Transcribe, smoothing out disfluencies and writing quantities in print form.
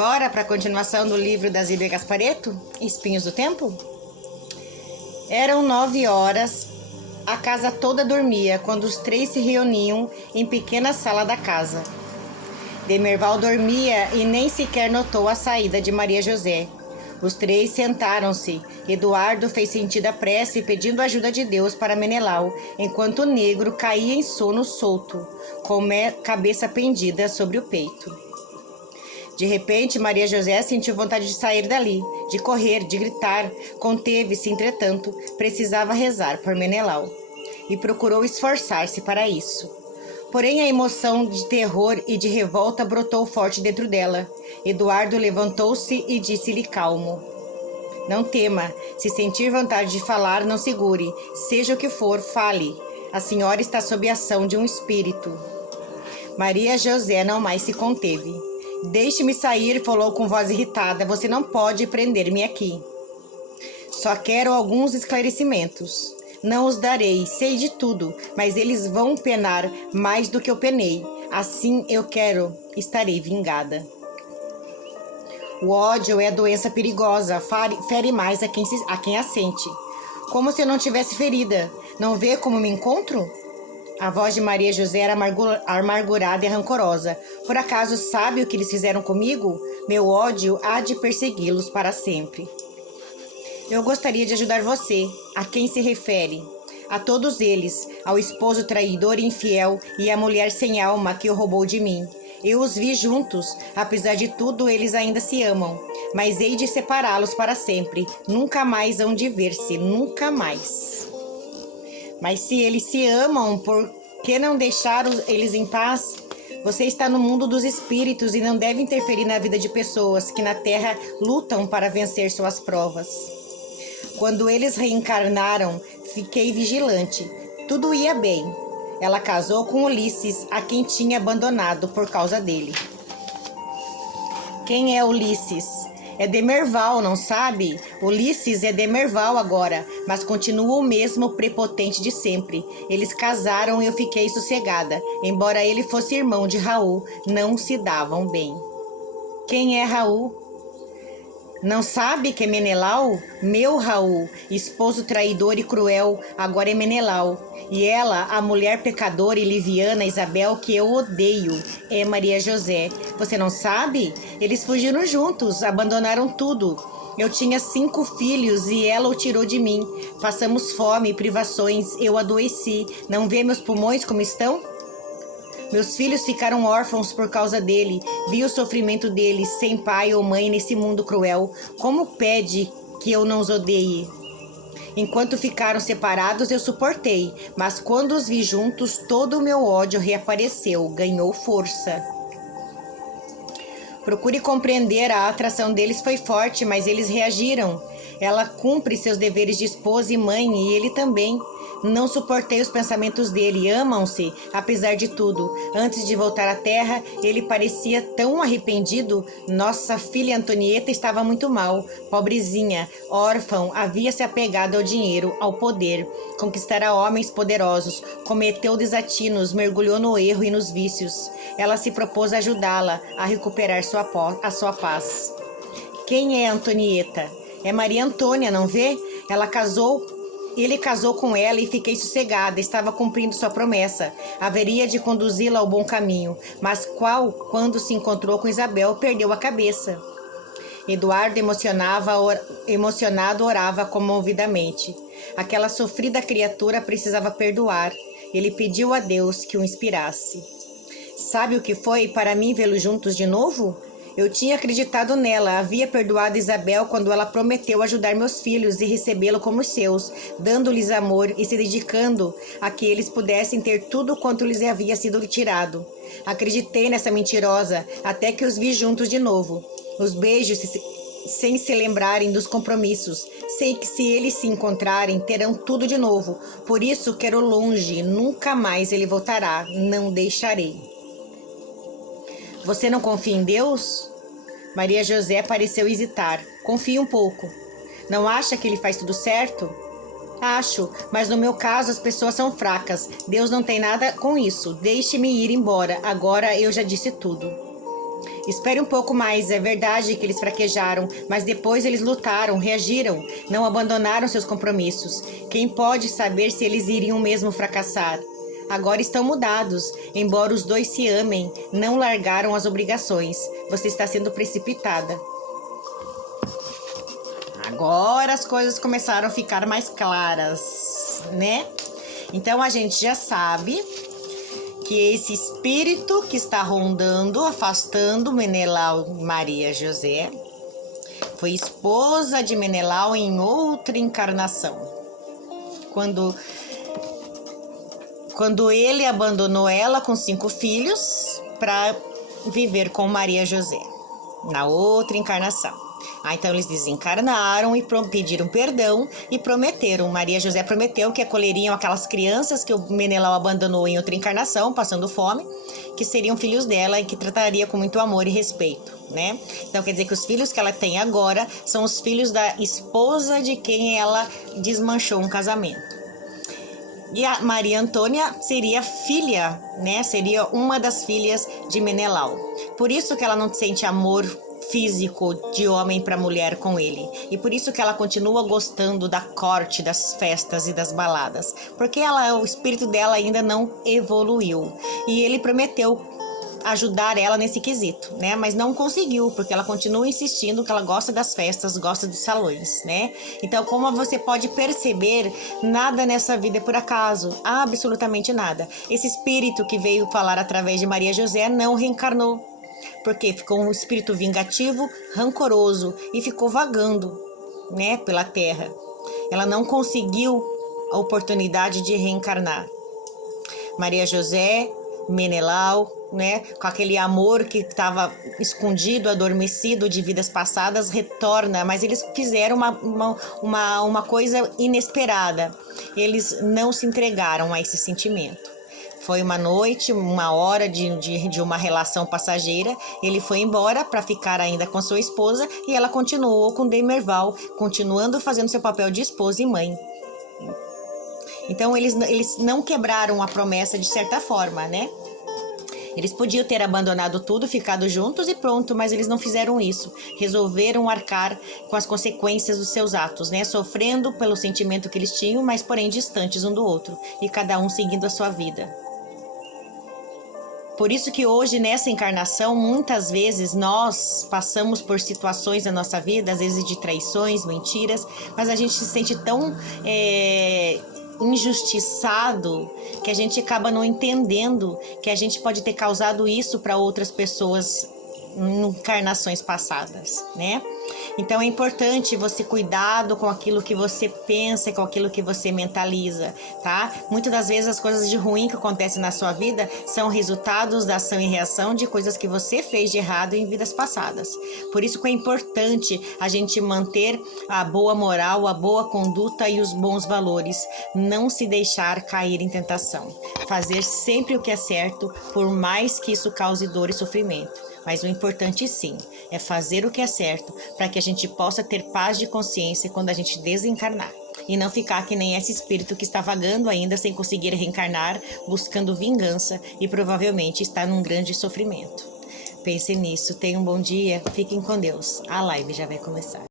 Bora para a continuação do livro da Zíbia Gasparetto, Espinhos do Tempo? Eram 9 horas, a casa toda dormia quando os 3 se reuniam em pequena sala da casa. Demerval dormia e nem sequer notou a saída de Maria José. Os 3 sentaram-se. Eduardo fez sentida prece pedindo ajuda de Deus para Menelau, enquanto o negro caía em sono solto, com a cabeça pendida sobre o peito. De repente, Maria José sentiu vontade de sair dali, de correr, de gritar. Conteve-se, entretanto, precisava rezar por Menelau, e procurou esforçar-se para isso. Porém, a emoção de terror e de revolta brotou forte dentro dela. Eduardo levantou-se e disse-lhe calmo: "Não tema. Se sentir vontade de falar, não segure. Seja o que for, fale. A senhora está sob a ação de um espírito." Maria José não mais se conteve. "Deixe-me sair", falou com voz irritada. "Você não pode prender-me aqui. Só quero alguns esclarecimentos. Não os darei, sei de tudo, mas eles vão penar mais do que eu penei. Assim eu quero, estarei vingada." O ódio é doença perigosa, fere mais a quem a sente. Como se eu não tivesse ferida. Não vê como me encontro? A voz de Maria José era amargurada e rancorosa. "Por acaso sabe o que eles fizeram comigo? Meu ódio há de persegui-los para sempre." "Eu gostaria de ajudar você." "A quem se refere?" "A todos eles, ao esposo traidor e infiel e à mulher sem alma que o roubou de mim. Eu os vi juntos. Apesar de tudo, eles ainda se amam. Mas hei de separá-los para sempre. Nunca mais hão de ver-se, nunca mais." "Mas se eles se amam, por que não deixar eles em paz? Você está no mundo dos espíritos e não deve interferir na vida de pessoas que na Terra lutam para vencer suas provas." "Quando eles reencarnaram, fiquei vigilante. Tudo ia bem. Ela casou com Ulisses, a quem tinha abandonado por causa dele." "Quem é Ulisses?" "É Demerval, não sabe? Ulisses é Demerval agora, mas continua o mesmo prepotente de sempre. Eles casaram e eu fiquei sossegada. Embora ele fosse irmão de Raul, não se davam bem." "Quem é Raul?" "Não sabe que é Menelau? Meu Raul, esposo traidor e cruel, agora é Menelau. E ela, a mulher pecadora e liviana Isabel, que eu odeio, é Maria José. Você não sabe? Eles fugiram juntos, abandonaram tudo. Eu tinha 5 filhos e ela o tirou de mim. Passamos fome e privações, eu adoeci. Não vê meus pulmões como estão? Meus filhos ficaram órfãos por causa dele. Vi o sofrimento deles, sem pai ou mãe nesse mundo cruel. Como pede que eu não os odeie? Enquanto ficaram separados, eu suportei. Mas quando os vi juntos, todo o meu ódio reapareceu, ganhou força. Procure compreender, a atração deles foi forte, mas eles reagiram. Ela cumpre seus deveres de esposa e mãe, e ele também. Não suportei os pensamentos dele, amam-se, apesar de tudo. Antes de voltar à terra, ele parecia tão arrependido. Nossa filha Antonieta estava muito mal. Pobrezinha, órfã, havia se apegado ao dinheiro, ao poder. Conquistara homens poderosos, cometeu desatinos, mergulhou no erro e nos vícios. Ela se propôs ajudá-la a recuperar a sua paz." "Quem é Antonieta?" "É Maria Antônia, não vê? Ele casou com ela e fiquei sossegada, estava cumprindo sua promessa. Haveria de conduzi-la ao bom caminho, mas quando se encontrou com Isabel, perdeu a cabeça." Eduardo, emocionado, orava comovidamente. Aquela sofrida criatura precisava perdoar. Ele pediu a Deus que o inspirasse. "Sabe o que foi para mim vê-los juntos de novo? Eu tinha acreditado nela, havia perdoado Isabel quando ela prometeu ajudar meus filhos e recebê-lo como seus, dando-lhes amor e se dedicando a que eles pudessem ter tudo quanto lhes havia sido tirado. Acreditei nessa mentirosa, até que os vi juntos de novo. Os beijos sem se lembrarem dos compromissos. Sei que se eles se encontrarem, terão tudo de novo. Por isso quero longe, nunca mais ele voltará, não deixarei." "Você não confia em Deus?" Maria José pareceu hesitar. "Confia um pouco." "Não acha que ele faz tudo certo?" "Acho, mas no meu caso as pessoas são fracas. Deus não tem nada com isso. Deixe-me ir embora. Agora eu já disse tudo." Espere um pouco mais, é verdade que eles fraquejaram, mas depois eles lutaram, reagiram, não abandonaram seus compromissos. Quem pode saber se eles iriam mesmo fracassar? Agora estão mudados, embora os dois se amem, não largaram as obrigações. Você está sendo precipitada. Agora as coisas começaram a ficar mais claras, né? Então a gente já sabe que esse espírito que está rondando, afastando Menelau e Maria José, foi esposa de Menelau em outra encarnação. Quando ele abandonou ela com 5 filhos para viver com Maria José, na outra encarnação. Então eles desencarnaram e pediram perdão e prometeram. Maria José prometeu que acolheriam aquelas crianças que o Menelau abandonou em outra encarnação, passando fome, que seriam filhos dela e que trataria com muito amor e respeito, né? Então quer dizer que os filhos que ela tem agora são os filhos da esposa de quem ela desmanchou um casamento. E a Maria Antônia seria filha, né? Seria uma das filhas de Menelau. Por isso que ela não sente amor físico de homem para mulher com ele. E por isso que ela continua gostando da corte, das festas e das baladas. Porque o espírito dela ainda não evoluiu. E ele prometeu ajudar ela nesse quesito, né? Mas não conseguiu, porque ela continua insistindo que ela gosta das festas, gosta dos salões, né? Então, como você pode perceber, nada nessa vida é por acaso, absolutamente nada. Esse espírito que veio falar através de Maria José não reencarnou, porque ficou um espírito vingativo, rancoroso e ficou vagando, né, pela terra. Ela não conseguiu a oportunidade de reencarnar. Maria José, Menelau, né, com aquele amor que estava escondido, adormecido de vidas passadas, retorna, mas eles fizeram uma coisa inesperada. Eles não se entregaram a esse sentimento. Foi uma noite, uma hora de uma relação passageira. Ele foi embora para ficar ainda com sua esposa e ela continuou com Demerval, continuando fazendo seu papel de esposa e mãe. Então eles não quebraram a promessa de certa forma, né? Eles podiam ter abandonado tudo, ficado juntos e pronto, mas eles não fizeram isso. Resolveram arcar com as consequências dos seus atos, né? Sofrendo pelo sentimento que eles tinham, mas porém distantes um do outro. E cada um seguindo a sua vida. Por isso que hoje, nessa encarnação, muitas vezes nós passamos por situações da nossa vida, às vezes de traições, mentiras, mas a gente se sente tão injustiçado que a gente acaba não entendendo que a gente pode ter causado isso para outras pessoas em encarnações passadas, né? Então é importante você cuidado com aquilo que você pensa, com aquilo que você mentaliza, tá? Muitas das vezes as coisas de ruim que acontecem na sua vida são resultados da ação e reação de coisas que você fez de errado em vidas passadas. Por isso que é importante a gente manter a boa moral, a boa conduta e os bons valores, não se deixar cair em tentação, fazer sempre o que é certo, por mais que isso cause dor e sofrimento. Mas o importante sim é fazer o que é certo para que a gente possa ter paz de consciência quando a gente desencarnar. E não ficar que nem esse espírito que está vagando ainda sem conseguir reencarnar, buscando vingança e provavelmente está num grande sofrimento. Pense nisso, tenham um bom dia, fiquem com Deus. A live já vai começar.